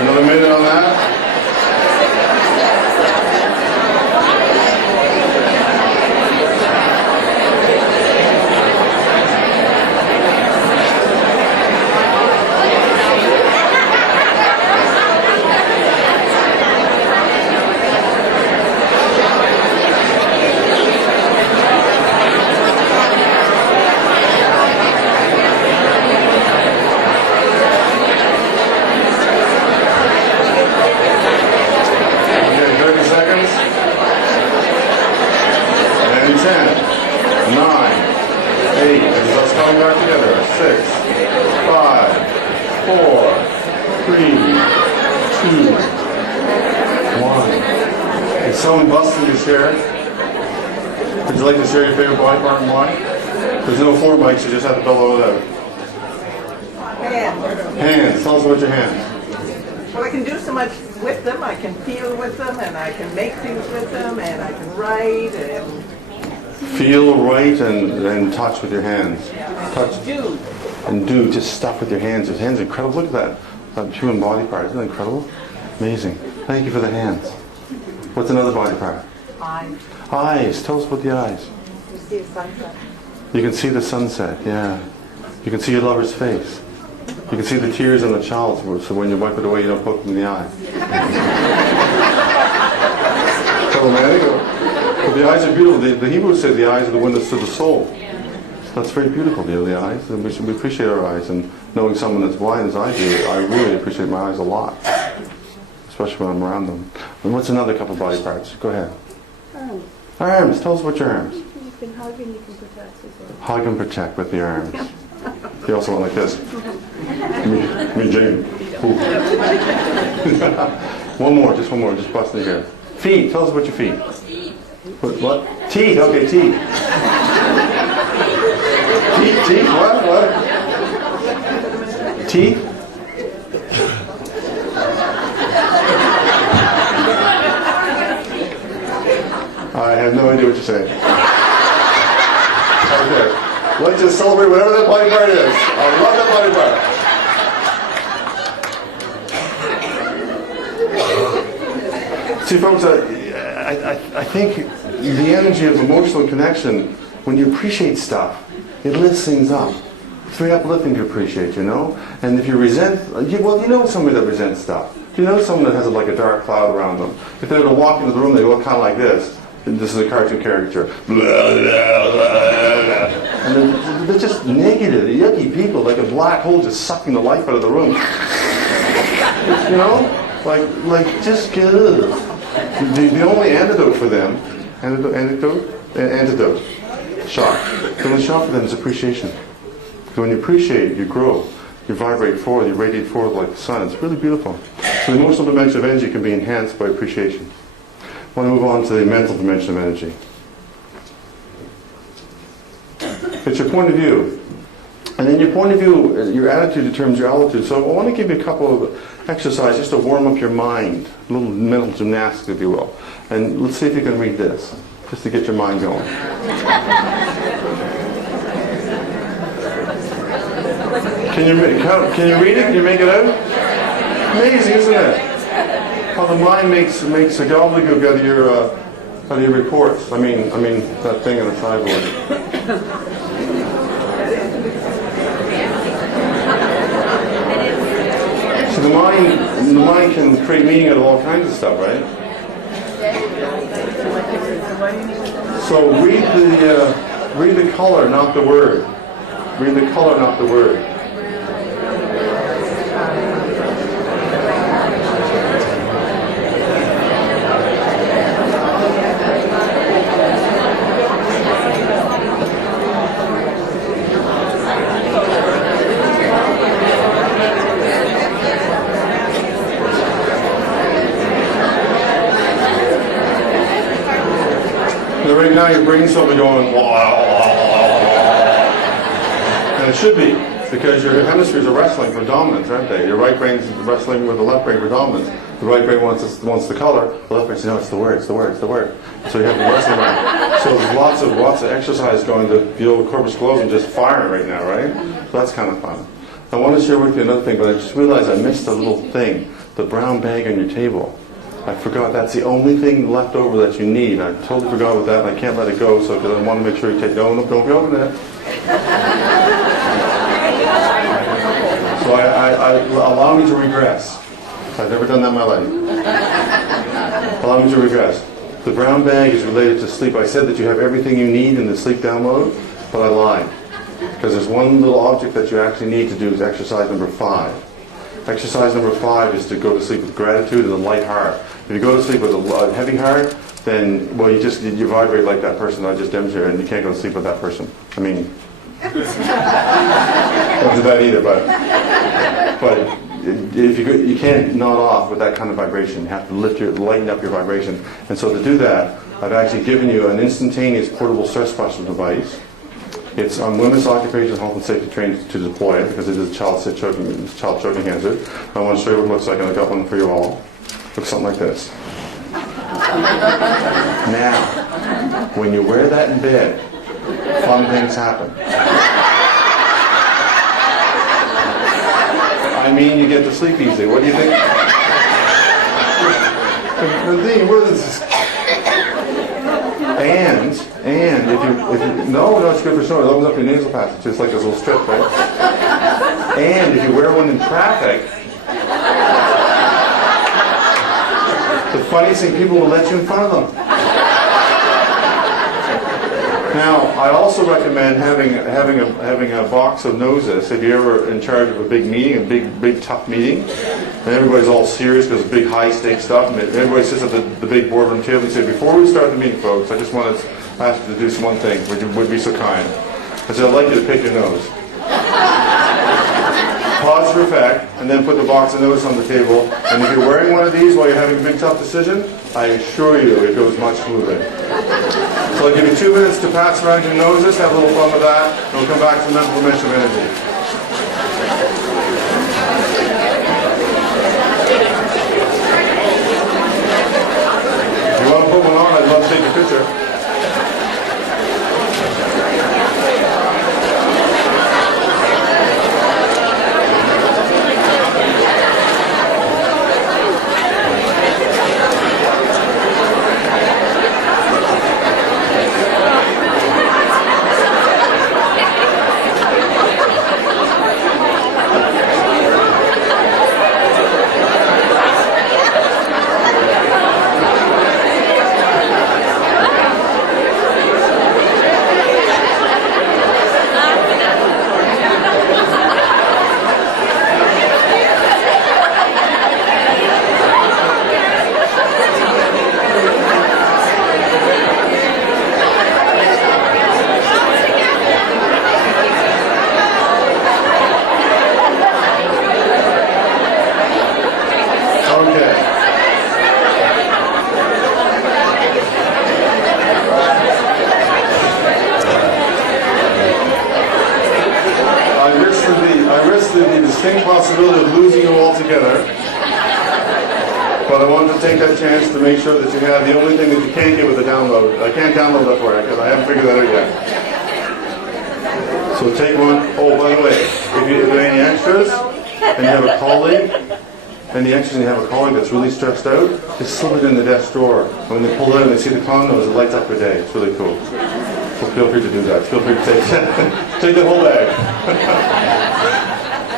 Another minute on that. Someone busting his hair. Would you like to share your favorite body part and why? There's no floor mics, you just have to bellow it out. Hands. Hands. Tell us about your hands. Well, I can do so much with them. I can feel with them, and I can make things with them, and I can write, and feel, write, and touch with your hands. Touch. do. And do just stuff with your hands. Your hands are incredible. Look at that human body part. Isn't that incredible? Amazing. Thank you for the hands. What's another body part? Eyes. Eyes. Tell us about the eyes. You see a sunset. You can see the sunset, yeah. You can see your lover's face. You can see the tears on the child's, so when you wipe it away, you don't poke them in the eye. So romantic. But the eyes are beautiful. The Hebrews say the eyes are the windows to the soul. That's very beautiful, the eyes. And we appreciate our eyes. And knowing someone that's blind as I do, I really appreciate my eyes a lot. Especially when I'm around them. And what's another couple body parts? Go ahead. Arms. Arms. Tell us about your arms. You can hug and you can protect as well. Hug and protect with the arms. You also went like this. Me Jane. Ooh. One more, just busting it here. Feet. Tell us about your feet. What? Teeth. Okay, teeth. Teeth. What? Teeth. I have no idea what you're saying. Okay. Let's just celebrate whatever that body part is. I love that body part. See, folks, I think the energy of emotional connection, when you appreciate stuff, it lifts things up. It's very uplifting to appreciate, you know? And if you resent, you know somebody that resents stuff. You know someone that has like a dark cloud around them. If they were to walk into the room, they look kind of like this. This is a cartoon caricature. Blah, blah, blah, blah. And they're just negative, yucky people, like a black hole just sucking the life out of the room. You know? Like just good. The only antidote for them, antidote, shock. The only shock for them is appreciation. Because when you appreciate, you grow. You vibrate forward, you radiate forward like the sun. It's really beautiful. So the emotional dimension of energy can be enhanced by appreciation. I want to move on to the mental dimension of energy. It's your point of view. And then your point of view, your attitude determines your altitude. So I want to give you a couple of exercises just to warm up your mind. A little mental gymnastics, if you will. And let's see if you can read this, just to get your mind going. Can you read it? Can you make it out? Amazing, isn't it? How the mind makes a gobbledygook out of your reports. I mean that thing on the sideboard. So the mind can create meaning out of all kinds of stuff, right? So read the color, not the word. Read the color, not the word. Right now your brain's probably going, and it should be, because your hemispheres are wrestling for dominance, aren't they? Your right brain's wrestling with the left brain for dominance. The right brain wants the color, the left brain says, no, it's the word. So you have to wrestle around. So there's lots of exercise going to the old corpus callosum just firing right now, right? So that's kind of fun. I want to share with you another thing, but I just realized I missed a little thing, the brown bag on your table. I forgot that's the only thing left over that you need. I totally forgot about that, and I can't let it go, so because I want to make sure you take, don't be opening it. So I allow me to regress. I've never done that in my life. Allow me to regress. The brown bag is related to sleep. I said that you have everything you need in the sleep download, but I lied. Because there's one little object that you actually need to do is exercise number 5. Exercise number 5 is to go to sleep with gratitude and a light heart. If you go to sleep with a heavy heart, then, well, you vibrate like that person I just demonstrated, and you can't go to sleep with that person. I mean, don't do that either, but if you can't nod off with that kind of vibration. You have to lighten up your vibration. And so to do that, I've actually given you an instantaneous portable stress buster device. It's on women's occupational health and safety training to deploy it, because it is a child choking hazard. I want to show you what it looks like, and I got one for you all. Looks something like this. Now, when you wear that in bed, fun things happen. I mean, you get to sleep easy. What do you think? Nadine, what is this? And if you no, it's good for snoring. It opens up your nasal passage, just like this little strip, right? And if you wear one in traffic, the funniest thing, people will let you in front of them. Now, I also recommend having a box of noses if you're ever in charge of a big meeting, a big tough meeting, and everybody's all serious because it's big high stakes stuff, and everybody sits at the big boardroom table and say, before we start the meeting, folks, I just want to ask you to do one thing. Would be so kind. I said, I'd like you to pick your nose. Pause for effect, and then put the box of noses on the table. And if you're wearing one of these while you're having a big tough decision, I assure you it goes much smoother. So I'll give you 2 minutes to pass around your noses, have a little fun with that, and we'll come back to the mental dimension of energy. If you want to put one on, I'd love to take a picture. Possibility of losing you altogether, but I wanted to take that chance to make sure that you have the only thing that you can't get with the download. I can't download that for you because I haven't figured that out yet. So take one. Oh, by the way, if you have any extras and you have a colleague, that's really stressed out, just slip it in the desk drawer. And when they pull it out and they see the condos, it lights up their day. It's really cool. So feel free to do that. Feel free to take the whole bag.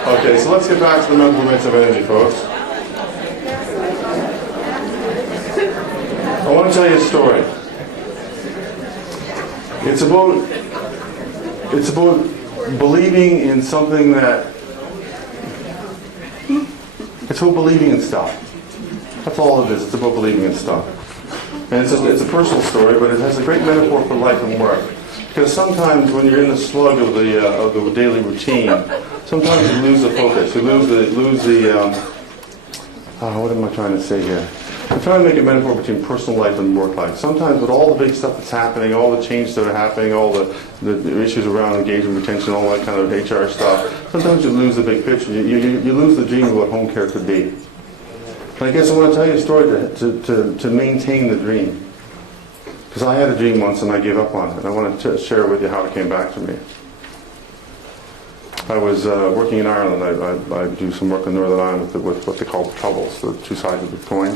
Okay, so let's get back to the mental dimension of energy, folks. I want to tell you a story. It's about believing in something that... It's about believing in stuff. That's all it is. It's about believing in stuff. And it's a personal story, but it has a great metaphor for life and work. Because sometimes when you're in the slug of the daily routine, sometimes you lose the focus. You lose the what am I trying to say here? I'm trying to make a metaphor between personal life and work life. Sometimes with all the big stuff that's happening, all the changes that are happening, all the issues around engagement, retention, all that kind of HR stuff, sometimes you lose the big picture. You lose the dream of what home care could be. And I guess I want to tell you a story to maintain the dream. Because I had a dream once and I gave up on it. And I want to share with you how it came back to me. I was working in Ireland. I do some work in Northern Ireland with what they call the Troubles, the two sides of the coin,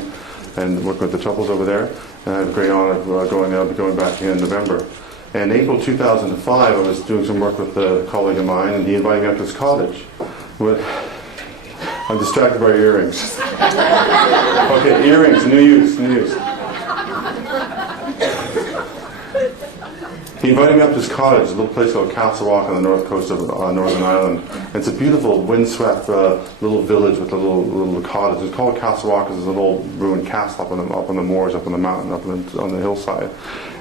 and working with the Troubles over there. And I had a great honor of going back again in November. And in April 2005, I was doing some work with a colleague of mine, and he invited me up to his cottage. I'm distracted by earrings. Okay, earrings, new use. He invited me up to his cottage, a little place called Castle Rock on the north coast of Northern Ireland. And it's a beautiful, windswept little village with a little cottage. It's called Castle Rock because there's an old ruined castle up on the moors, up on the mountain, on the hillside.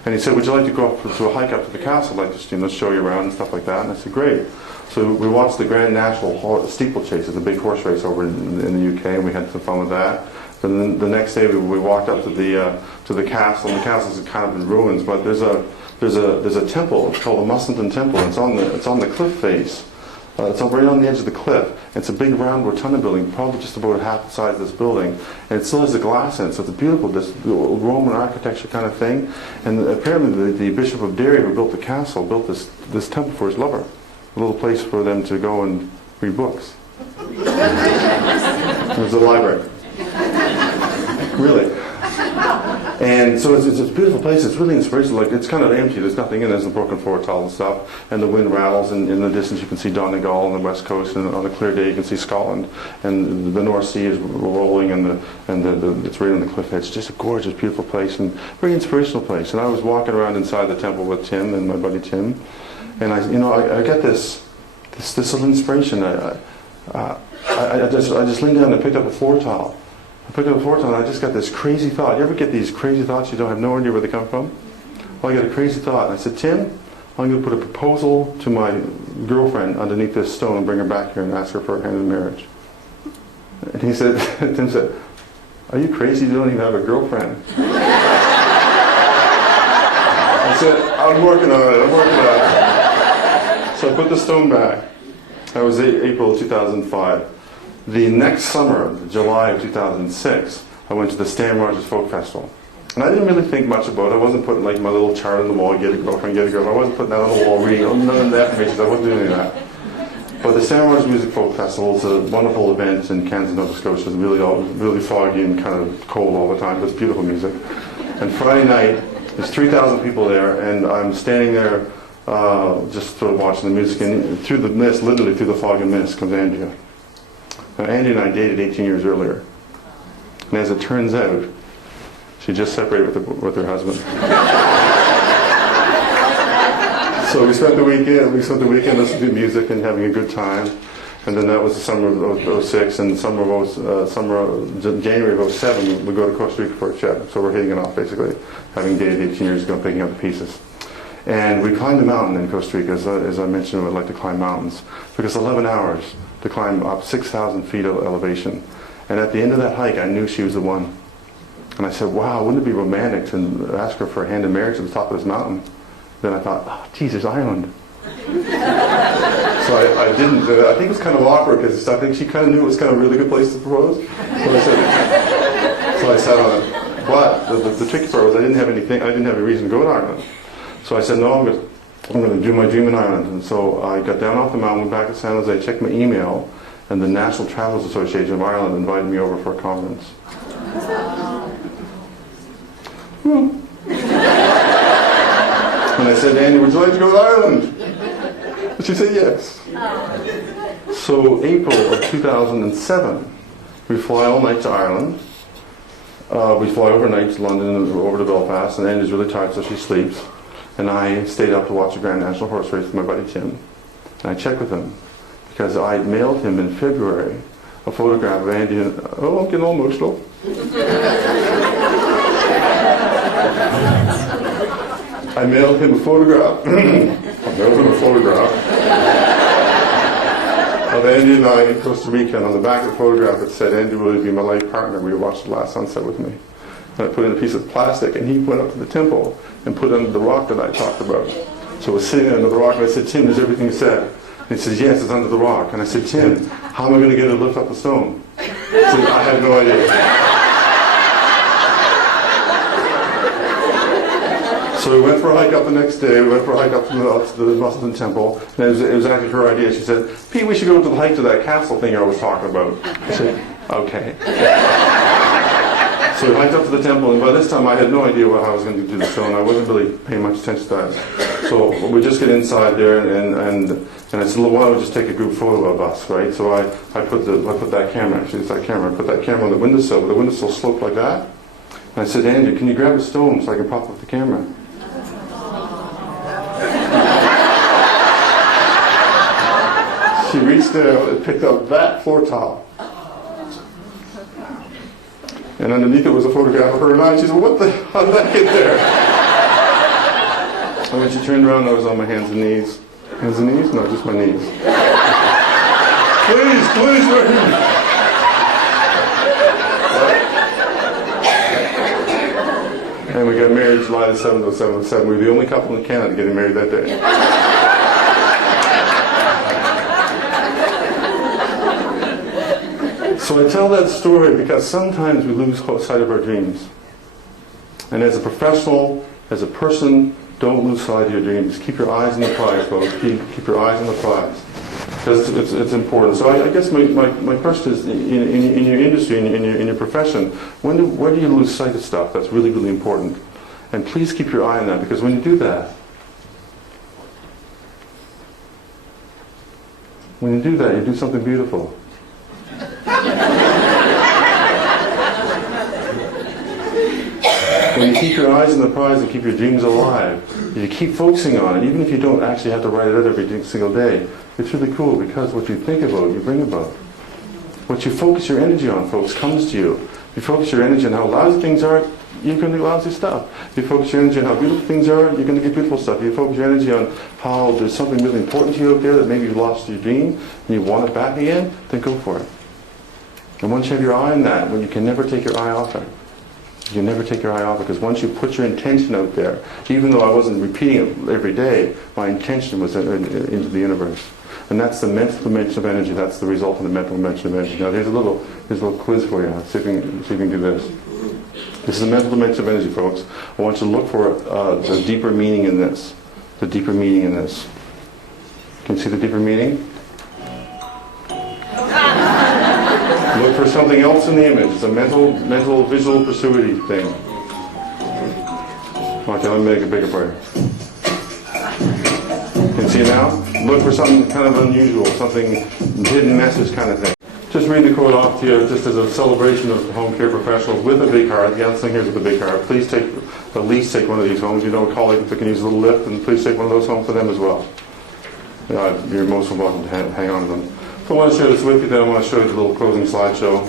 And he said, "Would you like to go up to a hike up to the castle? I'd like to show you around and stuff like that." And I said, "Great." So we watched the Grand National Steeplechase. It's a big horse race over in the UK, and we had some fun with that. And then the next day we walked up to the castle, and the castle's kind of in ruins, but there's a temple. It's called the Mussington Temple. It's on the cliff face. It's right on the edge of the cliff. It's a big round rotunda building, probably just about half the size of this building, and it still has the glass in it. So it's a beautiful, this Roman architecture kind of thing. And apparently the Bishop of Derry, who built the castle, built this temple for his lover, a little place for them to go and read books. It was a library. Really. And so it's a beautiful place. It's really inspirational. Like, it's kind of empty. There's nothing in it. There's a broken floor tile and stuff. And the wind rattles. And in the distance, you can see Donegal on the west coast. And on a clear day, you can see Scotland. And the North Sea is rolling. And it's right on the cliff edge. It's just a gorgeous, beautiful place. And very inspirational place. And I was walking around inside the temple with Tim and my buddy Tim. And I get this little inspiration. I just leaned down and picked up a floor tile. I picked up a floor tile and I just got this crazy thought. You ever get these crazy thoughts you don't have no idea where they come from? Well, I got a crazy thought. And I said, Tim, I'm going to put a proposal to my girlfriend underneath this stone and bring her back here and ask her for a hand in marriage. And he said, Tim said, are you crazy? You don't even have a girlfriend. I said, I'm working on it. So I put the stone back. That was April 2005. The next summer, July of 2006, I went to the Stan Rogers Folk Festival. And I didn't really think much about it. I wasn't putting like my little chart on the wall, get a girlfriend, get a girlfriend. I wasn't putting that on the wall, reading none of the affirmations. I wasn't doing any of that. But the Stan Rogers Music Folk Festival is a wonderful event in Kansas, Nova Scotia. It's really foggy and kind of cold all the time, but it's beautiful music. And Friday night, there's 3,000 people there, and I'm standing there just sort of watching the music. And through the mist, literally through the fog and mist, comes Andrea. Now, Andy and I dated 18 years earlier. And as it turns out, she just separated with her husband. So we spent the weekend listening to music and having a good time. And then that was the summer of 06, and January of 07, we go to Costa Rica for a trip. So we're hitting it off, basically, having dated 18 years ago, picking up the pieces. And we climbed a mountain in Costa Rica. As I mentioned, I would like to climb mountains. It took us 11 hours to climb up 6,000 feet of elevation. And at the end of that hike, I knew she was the one. And I said, wow, wouldn't it be romantic to ask her for a hand in marriage at the top of this mountain? Then I thought, oh, geez, there's Ireland. So I didn't. I think it was kind of awkward because I think she kind of knew it was kind of a really good place to propose. So I sat on it. But the tricky part was I didn't have any reason to go to Ireland. So I said, no, I'm going to do my dream in Ireland. And so I got down off the mountain, went back to San Jose, checked my email, and the National Travels Association of Ireland invited me over for a conference. And I said, Andy, would you like to go to Ireland? And she said yes. So April of 2007, we fly all night to Ireland. We fly overnight to London and over to Belfast, and Andy's really tired, so she sleeps. And I stayed up to watch the Grand National Horse Race with my buddy Tim. And I checked with him, because I mailed him in February a photograph of Andy, and I'm getting all emotional. I mailed him a photograph. Of Andy and I in Costa Rica, and on the back of the photograph it said, Andy, will you be my life partner? Will you watch the last sunset with me? And I put in a piece of plastic, and he went up to the temple and put it under the rock that I talked about. So it was sitting under the rock, and I said, Tim, is everything you said? And he said, yes, it's under the rock. And I said, Tim, how am I going to get her to lift up the stone? He said, I had no idea. So we went for a hike up the next day. We went for a hike up to the Musselman Temple. And it was actually her idea. She said, Pete, we should go to the hike to that castle thing I was talking about. I said, okay. So we hiked up to the temple, and by this time I had no idea how I was going to do the stone. I wasn't really paying much attention to that. So we just get inside there, and I said, well, why don't we just take a group photo of us, right? So I put that camera, actually it's that camera, I put that camera on the windowsill, but the windowsill sloped like that. And I said, Andrew, can you grab a stone so I can pop up the camera? She reached down and picked up that floor tile. And underneath it was a photograph of her and I. She said, how did that get there? And when she turned around, I was on my hands and knees. Hands and knees? No, just my knees. Please, And we got married July the 7th of 707. We were the only couple in Canada getting married that day. So I tell that story because sometimes we lose sight of our dreams. And as a professional, as a person, don't lose sight of your dreams. Keep your eyes on the prize, folks. Keep your eyes on the prize. because it's important. So I guess my question is, in your industry, in your profession, where do you lose sight of stuff that's really, really important? And please keep your eye on that, because when you do that, you do something beautiful. When you keep your eyes on the prize and keep your dreams alive, you keep focusing on it, even if you don't actually have to write it out every single day. It's really cool, because what you think about, you bring about. What you focus your energy on, folks, comes to you. If you focus your energy on how lousy things are, you're going to do lousy stuff. If you focus your energy on how beautiful things are, you're going to get beautiful stuff. If you focus your energy on how there's something really important to you out there that maybe you've lost your dream and you want it back again, then go for it. And once you have your eye on that, when you can never take your eye off it. You can never take your eye off it, because once you put your intention out there, even though I wasn't repeating it every day, my intention was into the universe. And that's the mental dimension of energy. That's the result of the mental dimension of energy. Now here's a little quiz for you. See if you can do this. This is the mental dimension of energy, folks. I want you to look for the deeper meaning in this. The deeper meaning in this. Can you see the deeper meaning? Look for something else in the image. It's a mental visual pursuity thing. Okay, let me make it bigger for you. Can you see it now? Look for something kind of unusual, something hidden message kind of thing. Just read the quote off to you, just as a celebration of home care professionals with a big heart. The unsung here's with a big heart. Please at least take one of these homes. You know a colleague that can use a little lift, and please take one of those home for them as well. You're most welcome to hang on to them. So I want to share this with you, then I want to show you the little closing slideshow,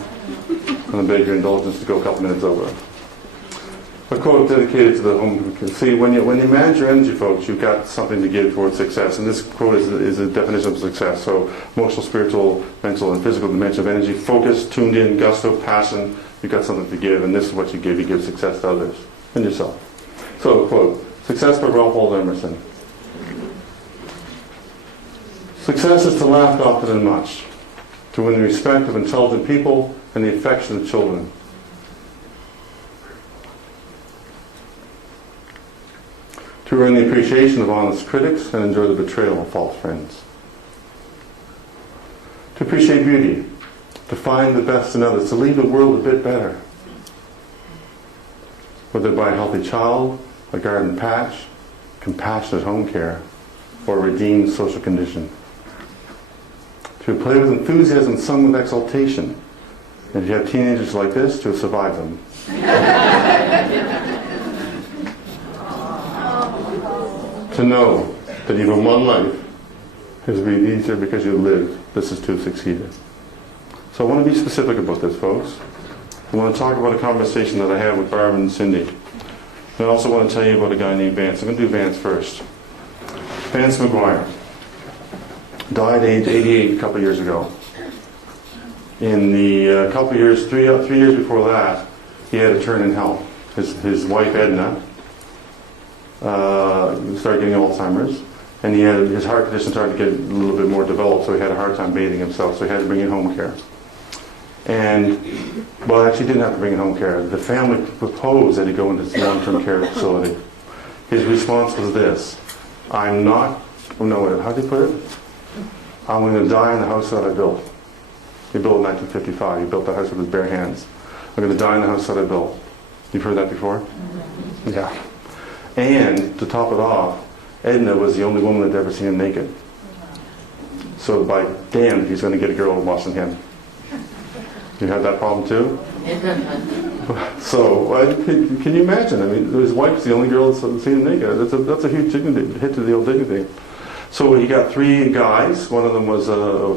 and I beg your indulgence to go a couple minutes over. A quote dedicated to the home. See, when you manage your energy, folks, you've got something to give towards success. And this quote is a definition of success. So emotional, spiritual, mental, and physical dimension of energy. Focus, tuned in, gusto, passion. You've got something to give, and this is what you give. You give success to others and yourself. So, quote, success by Ralph Waldo Emerson. Success is to laugh often and much, to win the respect of intelligent people and the affection of children. To earn the appreciation of honest critics and enjoy the betrayal of false friends. To appreciate beauty, to find the best in others, to leave the world a bit better. Whether by a healthy child, a garden patch, compassionate home care, or a redeemed social condition. To play with enthusiasm, sung with exaltation. And if you have teenagers like this, to survive them. To know that even one life has been easier because you lived. This is to have succeeded. So I want to be specific about this, folks. I want to talk about a conversation that I had with Barb and Cindy. And I also want to tell you about a guy named Vance. I'm going to do Vance first. Vance McGuire died at age 88 a couple of years ago. In the couple of years, three years before that, he had a turn in health. His wife Edna started getting Alzheimer's, and his heart condition started to get a little bit more developed, so he had a hard time bathing himself, so he had to bring in home care. And, well, actually didn't have to bring in home care. The family proposed that he go into this long-term care facility. His response was this: how did he put it? I'm going to die in the house that I built. He built in 1955. He built the house with his bare hands. I'm going to die in the house that I built. You've heard that before? Yeah. And to top it off, Edna was the only woman that had ever seen him naked. So by damn, he's going to get a girl watching him. You had that problem too? So can you imagine? I mean, his wife's the only girl that's seen him naked. That's a huge hit to the old dignity. So he got three guys. One of them was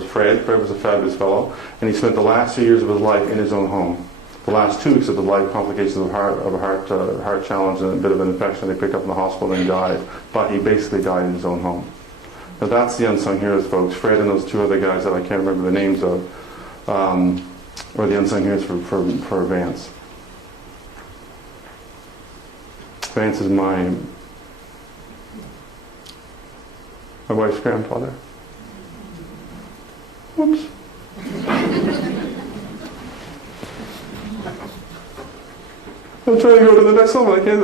Fred. Fred was a fabulous fellow, and he spent the last 2 years of his life in his own home. The last 2 weeks of the life, complications of a heart challenge and a bit of an infection they picked up in the hospital, and he died. But he basically died in his own home. Now that's the unsung heroes, folks. Fred and those two other guys that I can't remember the names of, or the unsung heroes for Vance. Vance is my wife's grandfather. Whoops. I'm trying to go to the next level. I can't.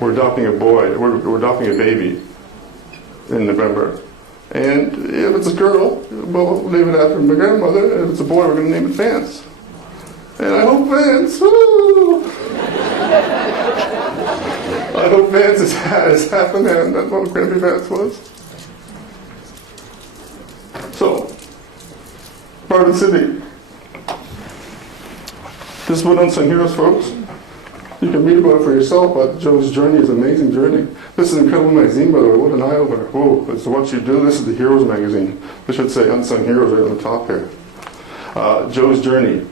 We're adopting a boy. We're adopting a baby in November. And if it's a girl, we'll name it after my grandmother. And if it's a boy, we're going to name it Vance. And I hope Vance, woo! I hope Vance is half the man that what Grandpa Vance was. So, Barton City. This is what Unsung Heroes, folks. You can read about it for yourself, but Joe's journey is an amazing journey. This is an incredible magazine, by the way. What an eye-opener. Whoa, it's what you do. This is the Heroes magazine. This should say Unsung Heroes right on the top here. Joe's journey.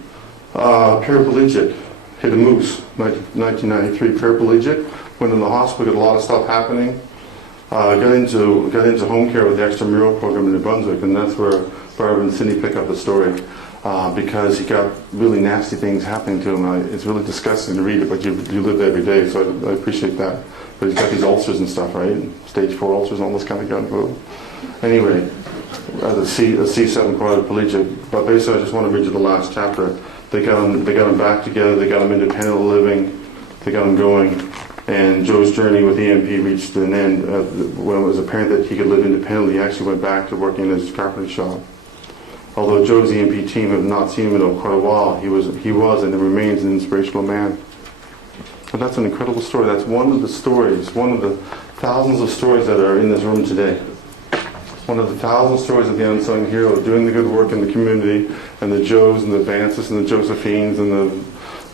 Paraplegic. Hit a moose, 1993. Paraplegic. Went in the hospital, got a lot of stuff happening. Got into home care with the extramural program in New Brunswick, and that's where Barb and Cindy pick up the story. Because he got really nasty things happening to him. It's really disgusting to read it, but you live it every day, so I appreciate that. But he's got these ulcers and stuff, right? Stage 4 ulcers and all this kind of stuff. Anyway, a C7 quadriplegic. But basically, I just want to read you the last chapter. They got him back together. They got him independent living. They got him going. And Joe's journey with EMP reached an end. When it was apparent that he could live independently, he actually went back to working in his carpentry shop. Although Joe's EMP team have not seen him in quite a while, he was and remains an inspirational man. And that's an incredible story. That's one of the stories, one of the thousands of stories that are in this room today. One of the thousand stories of the unsung hero doing the good work in the community, and the Joes and the Vances and the Josephines and the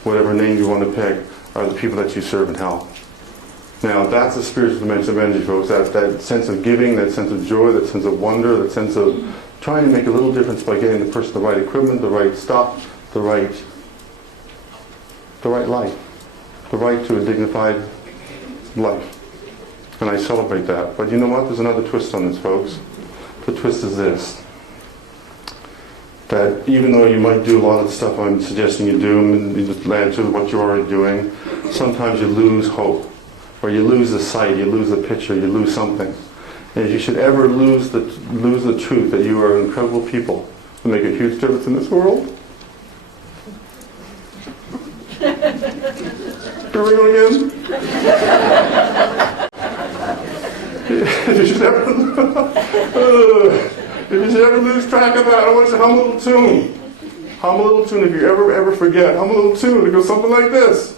whatever name you want to pick are the people that you serve and help. Now, that's the spiritual dimension of energy, folks. That sense of giving, that sense of joy, that sense of wonder, that sense of trying to make a little difference by getting the person the right equipment, the right stuff, the right life, the right to a dignified life. And I celebrate that. But you know what? There's another twist on this, folks. The twist is this. That even though you might do a lot of the stuff I'm suggesting you do, and you just add to what you're already doing, sometimes you lose hope. Or you lose the sight, you lose the picture, you lose something. And if you should ever lose the truth that you are incredible people who make a huge difference in this world. Here we go again. If you should ever lose track of that, I want you to hum a little tune. Hum a little tune. If you ever forget, hum a little tune. It goes something like this.